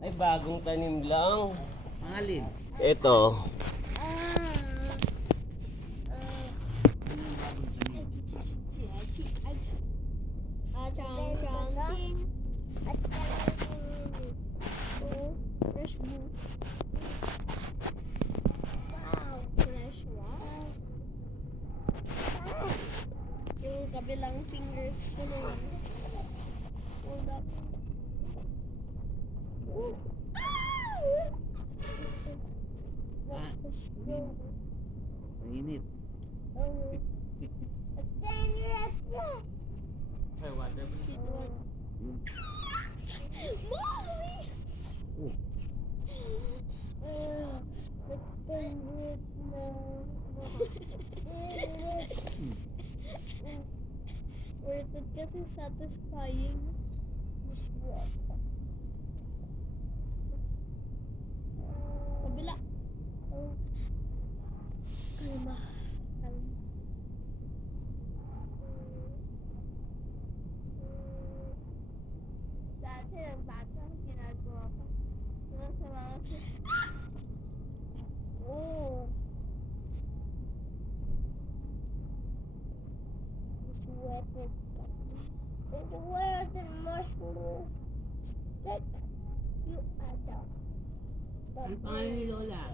Ay, bagong tanim lang. Ang alin? Ito. Fresh blue. Wow, fresh wow. Yung kabilang fingers ko naman. Hold up. Ah, mainit. Ay, water. Mommy! Oh, Worth it kasi satisfying. Kabila. Kalma. Kalma. Dati ng bata, ginagawa ko. Sa mga oh. Sweated. Where the mushroom? Like you adult. Ano pangalan ni Lola?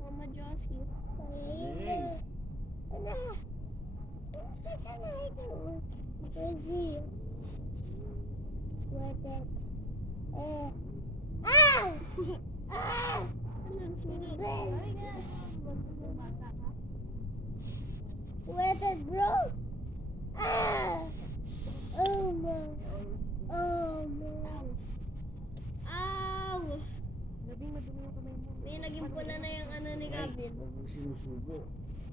Mama Josie. Hey. Ano? Busy. Sweated. Ah! Ah! Sweated, bro. Ah! Oh my. Oh my. Ow! Gabing madumi yung kamay mo. May naging pula na yung ano ni Gavin. huwag mo sinusubo.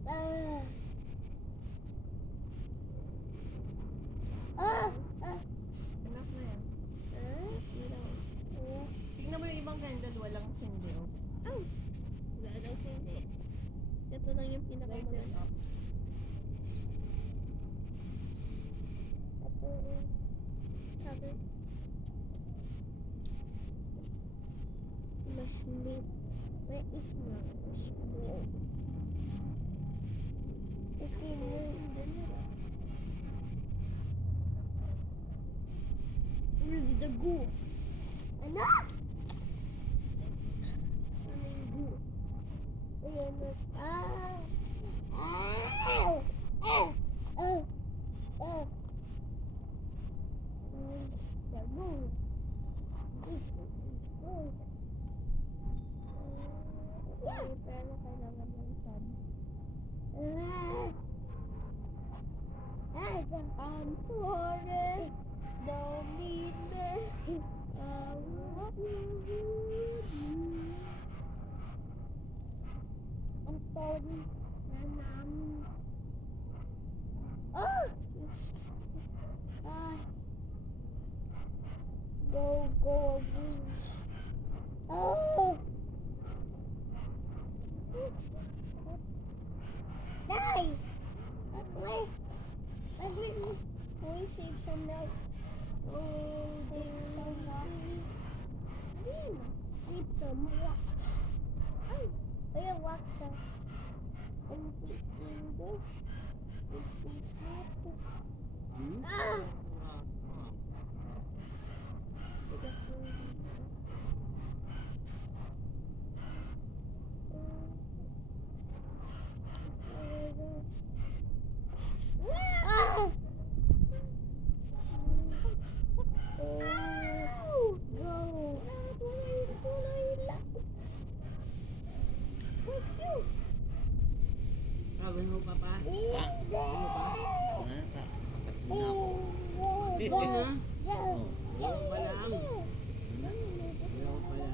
Ah! Ah! Ah! Enough na yan. Ah? Tignan mo yung ibang candle, walang sindi. Oh. Ow! Wala daw sindi. Ito lang yung Light it pinakamaganda. up. Sabi. Mas lit. Where is my mushroom? Okay, where's the goo? Ano? Ano yung goo? Ayan na. Ah! Ah! Ah! Ah! Ah! Where's the goo? This is goo. Yeah. Pero kailangan ng sab. I'm sorry. Don't need me. I love you. I'm sorry. Oh! Ah. Go away. Oh! Die! Wait! Can we save some milk? Oh, save some wax. Save some wax. Ay! Ay, wax ah. And in this, this is not. Ah! Ah! Go! Sabi mo pa pa? Ah, takot na ako. Ito na. Oh, Dalawa pa lang. Dalawa pa lang.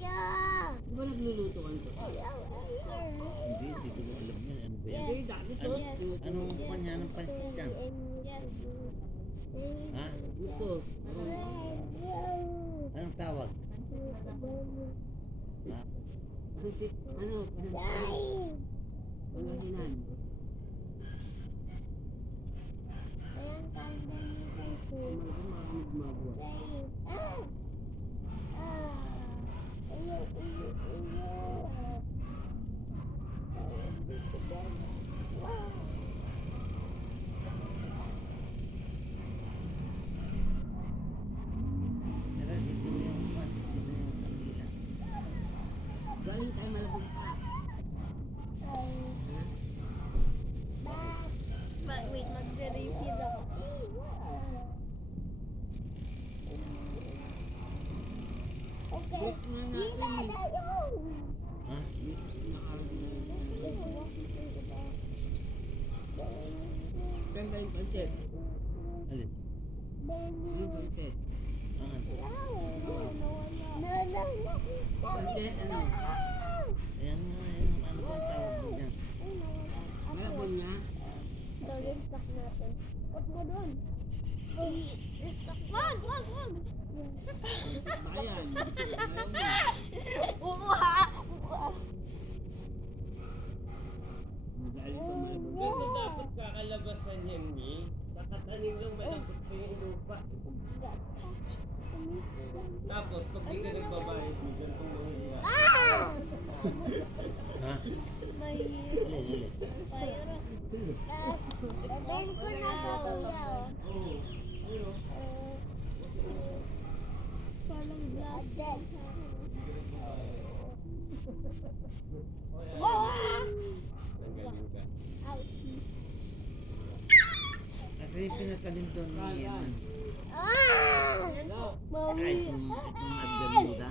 Yeah! Di ba nagluluto ka nito? hindi ko alam yan. Ano ba yan? Hindi, dati to. Yes. Anong kanya ng pansit yan? Yes. Ha? Ito. Anong tawag? Pangasinan. Ayan, kanda niya kasi. Malaki mga gumagawa. Pero sinti mo yung upan, sinti mo yung kandila. Galing tayo malabog pa. Wait, magre-refill ako. Okay. Wait nga Lina, natin. tayo! Ha? Ganda yung pansit. Alin? Yung pansit. Angan? Pansit, ano? Ayan nga, yung ano bang tawag mo dyan? Malabon niya. So, restock natin. Huwag mo doon. Restock. Wag! Bayan. Uha! Magaling pa malabog. Ganda dapat kakalabasan yan, Mi. Nakatanim lang malabot pa yung lupa. Tapos, pag di ka nagbabayad mo, ganitong mangyayari. Ha? May Alin, alin? fire. Lagyan ko na ba, kuya? Oo. Ano? Parang black. Ang galing ka. Kasi yung pinatanim doon ni Eman. Mami. Kahit itong agdan mo da.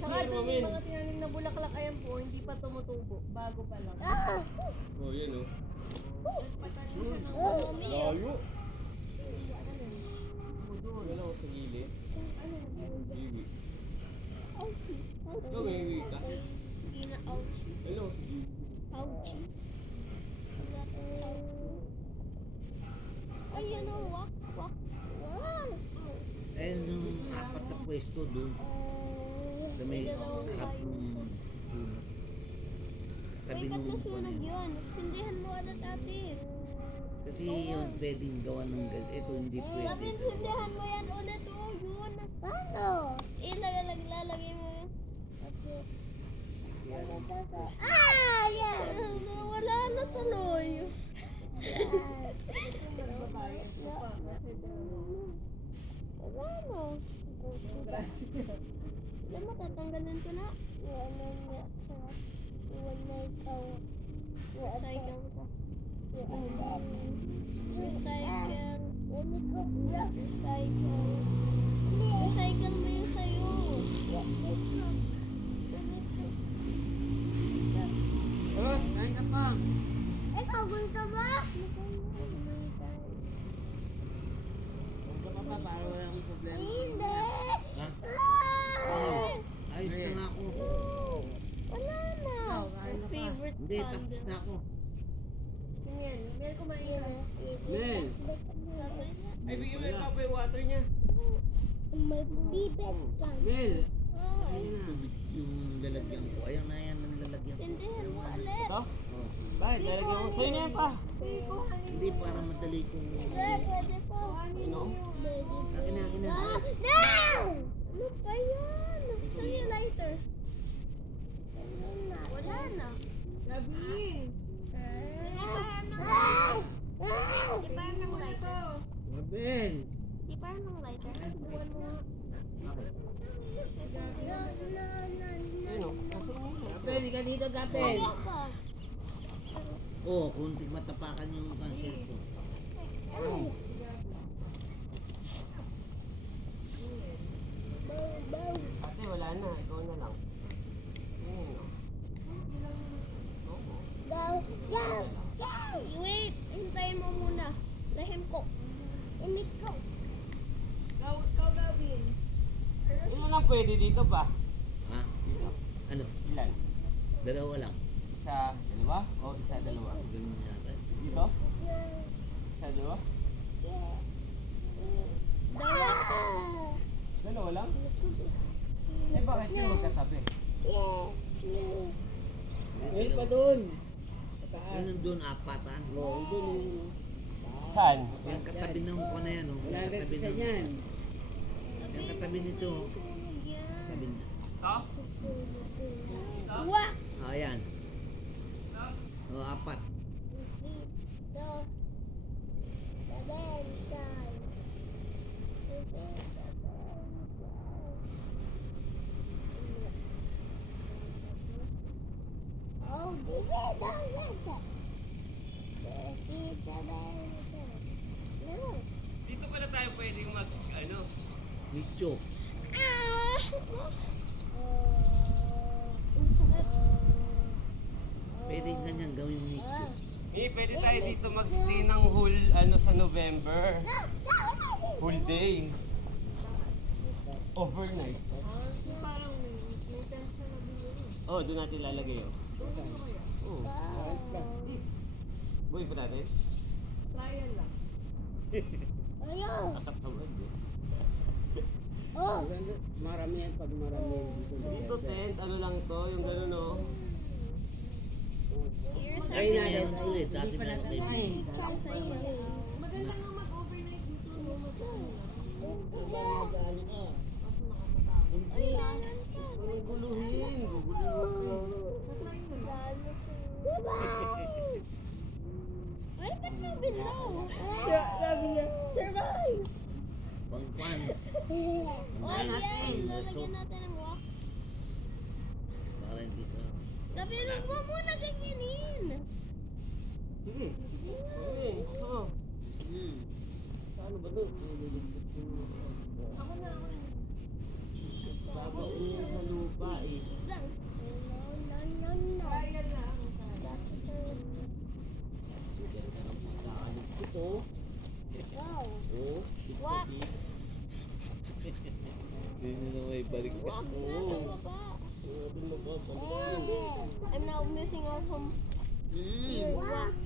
Saka doon yung mga tinanim na bulaklak ayan po, hindi pa tumutubo. Bago pa lang. Oh, yan oh. Patanim siya ng mami. Layo. Wala ko sa gilid. Iwi. Ikaw may iwi ka? Wala ko sa gilid. Ay, ano, wax. Ayun yung apat na pwesto doon. Sa may harap ng puno. Tabi May nung katasunog yun. Sindihan mo agad ate. Kasi yun pwedeng gawa ng ito hindi pwede. Sabi, sindihan mo yan ulit. Oh, yun. Paano? Ilalagay mo yun. Ah! Yan! Wala na tuloy. Wala na. Alam mo, tatanggalin ko na. Wala na sa wala ikaw. Recycle ko. Recycle. Recycle mo yung sayo. Oh, kain ka pa. Eh, pagod ka ba? Huwag ka pa para wala akong problema. Hindi. Ha? Ah! Ayos na nga ako. Wala na. Ikaw, kain ka pa. Favorite Hindi, tapos na ako. Yan, Mel, kumain ka. Mel. Ay, bigyan mo yung papa yung water niya. May bibet ka. Mel. Ay, yung tubig yung lalagyan ko. Ayaw na yan ang lalagyan ko. Tindihan mo ulit. Ito? Oh. Bakit? Lalagyan mo sa'yo na yan pa. Hindi, para madali kong... Hindi, pwede po. Ano? Akin na, akin na. Ah! No! Ano ba yan? Sa'yo lighter. Wala na. Gabi! Di pa ng lighter. Mabel. Di pa ng lighter. Buwan mo nga. Ano? Kasi mo yun. Gapel, di ka dito, Gapel. Oo, kunti matapakan yung cancel ko. Ate, wala na. Ikaw na lang. Ayan, oh. Wait, hintayin mo muna. Lahim ko. Init ko. Ikaw, Gabi. Ilan lang pwede dito ba? Ha? Ano? Ilan? Dalawa lang. Isa, dalawa? O isa, dalawa? Ganun yata. Dito? Isa, dalawa? Dalawa. Dalawa lang? Eh, bakit yung magkatabi? Yeah. Yeah. Meron pa doon. Sa taas. Yun nandun, apatan. Oo, doon yung... Saan? Yung katabi ng ko na yan, oh. Yung 100 katabi isa ng... yan. Yung katabi nito, oh. Katabi na. Wak! Oh, yan. Oh, apat. Dito. Babensay. Oh, this is the letter. This is the letter. No. Dito pala tayo pwedeng mag, ano? Nicho. Ah! Ang sakit. Pwede ganyan gawin nicho. Eh, pwede tayo dito mag-stay ng whole, ano, sa November. Whole day. Overnight. Parang may tension na binili. Oh, doon natin lalagay, oh. Oh. Buhay pa natin? Trial lang. Ayun. Asap ka ba? Oh. Maganda, marami yan pag marami dito. Dito tent, ano lang to, yung gano'n, oh. Dati meron to eh. Dati meron tayo eh. Maganda nga mag-overnight dito. No? Hindi. Walang guluhin. Ay, ba't mo bilaw? Sabi niya, survive! Pangkwan. Oh, natin. yan. Lalagyan natin ng wax. Para hindi ka... Sabi, huwag mo muna ganyanin. Sige. Sige. Oo. Saan ba to? Ako na. Babaw niya sa lupa eh. Lang. No. Trial lang. Ito. Wow. Oh. Wax. Hindi na may balik ka. Wax nasa baba. I'm now missing out some wax.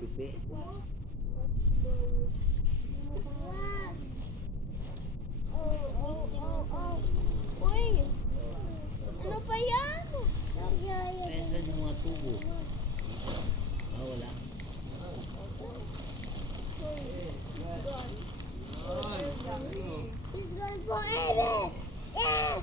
Pipi. Wax. Oh. Uy! Ano pa yan? Kaya saan yung mga tubo? Ah, wala. He's going for it! Yeah!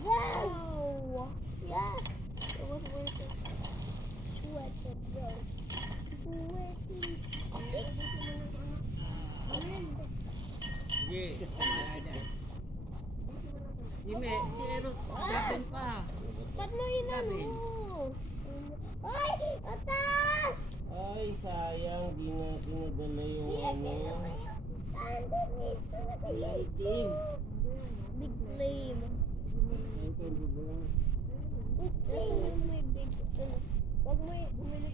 Wow! Yeah! It was worth it. Worth it, bro. Worth it. Sige. Ime, si Eros, sabihin pa. Ba't mo inano? Ay! Atas! Ay, sayang. Di na pinadala yung ano. Big flame. Big flame. May big, huwag mo bumili